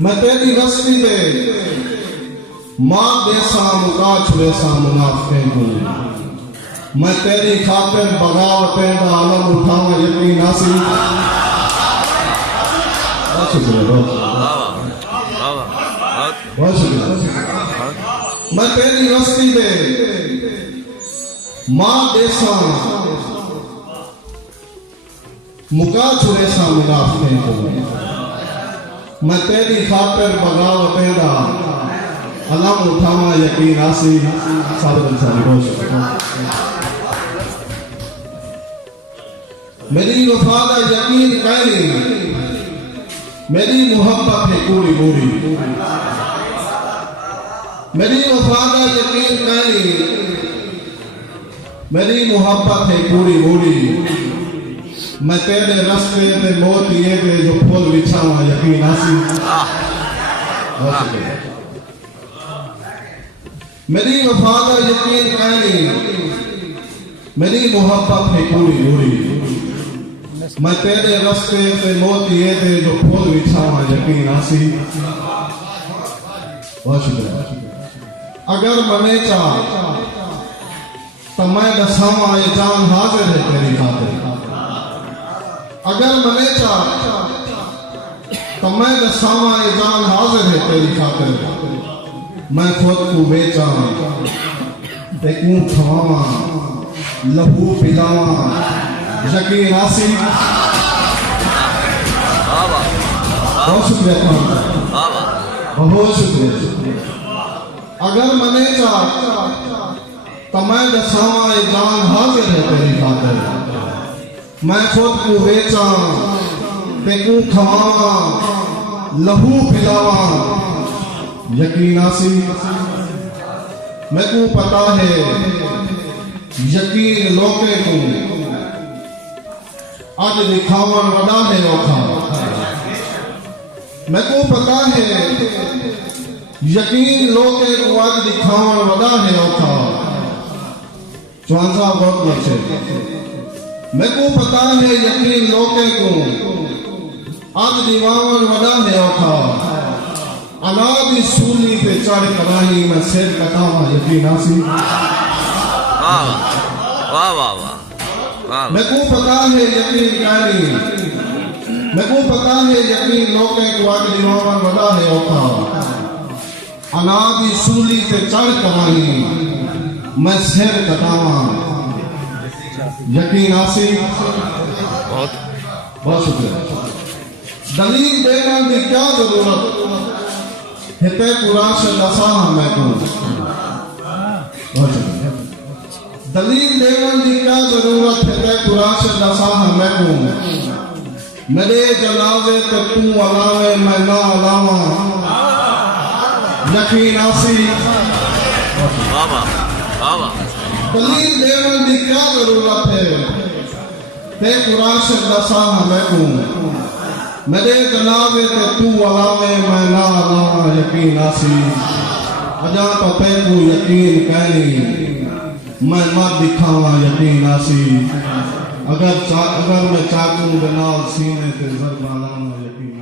मैं तेरी रस्ती दे मां देसा मुका छुरेसा मुनाफे को मैं तेरी खातिर बगावतें दा आलम उठावा यकीन हासिल बहुत शुक्रिया। मैं तेरी रस्ती दे मां देसा मुका छुरेसा मुनाफे को मैं तेरी खातिर बगावतें दा आलम उठावा यकीन हासिल सारे बहुत शुक्रिया। मेरी वफा का यकीन कैली मेरी मोहब्बत है पूरी पूरी मेरी वफा का यकीन कैली मेरी मोहब्बत है पूरी पूरी मैं तेरे रास्ते पे मोतिए के जो फूल बिछावा यकीन हासिल मेरी वफा का यकीन कैली मेरी मोहब्बत है पूरी पूरी मैं तेरे रास्ते पे मोतिए थे जो फूल बिछावा यकीन हासिल बहुत शुक्रिया। अगर मने चाह तो मैं दसावा ये जान हाजिर है तेरी खातिर अगर मने चाह तो मैं दसावा ये जान हाजिर है तेरी खातिर मैं खुद को बेचा देखूं खवावा लहू पिलावा यकीन हासिल बहुत शुक्रिया बहुत शुक्रिया। अगर मने चाह तो मैं दसावा ये जान हाजिर है तेरी खातिर मैं खुद को बेचा देखूं खवावा लहू पिलावा यकीन हासिल मैं को पता है यकीन लोके को आज दिखावन वड़ा है औखा मैं को पता है यकीन लोके को आज दिखावन वड़ा है औखा चौंसा बहुत लक्ष्य मैं को पता है यकीन लोके को आज दिवावन वड़ा है औखा अनादि सूली पे चढ़ कराही मैं शेर कटावा यकीन हासिल वाह वाह वाह वाह मैं को पता है यकीन कानी मैं को पता है यकीन लोके को आगे दिवावन वड़ा है औखा अनादि सूली पे चढ़ कराही मैं शेर कटावा यकीन हासिल बहुत बहुत शुक्रिया। दलील देने की क्या जरूरत हिते कुराश दसा मैं को दलील देवन की क्या जरूरत हिते कुराश दसा मैं को मेरे जनाजे ते तू अलावे मैं ना अलावा यकीन हासिल दलील देवन की क्या जरूरत है ते कुराश दसा मैं को मेरे जनाबे ते तू अलावे मैं ना अलावा यकीन हासिल अजा तो ते तू यकीन कैली मैं मत दिखावा यकीन हासिल अगर मैं चाकू बना सीने ते जरबा लावा यकीन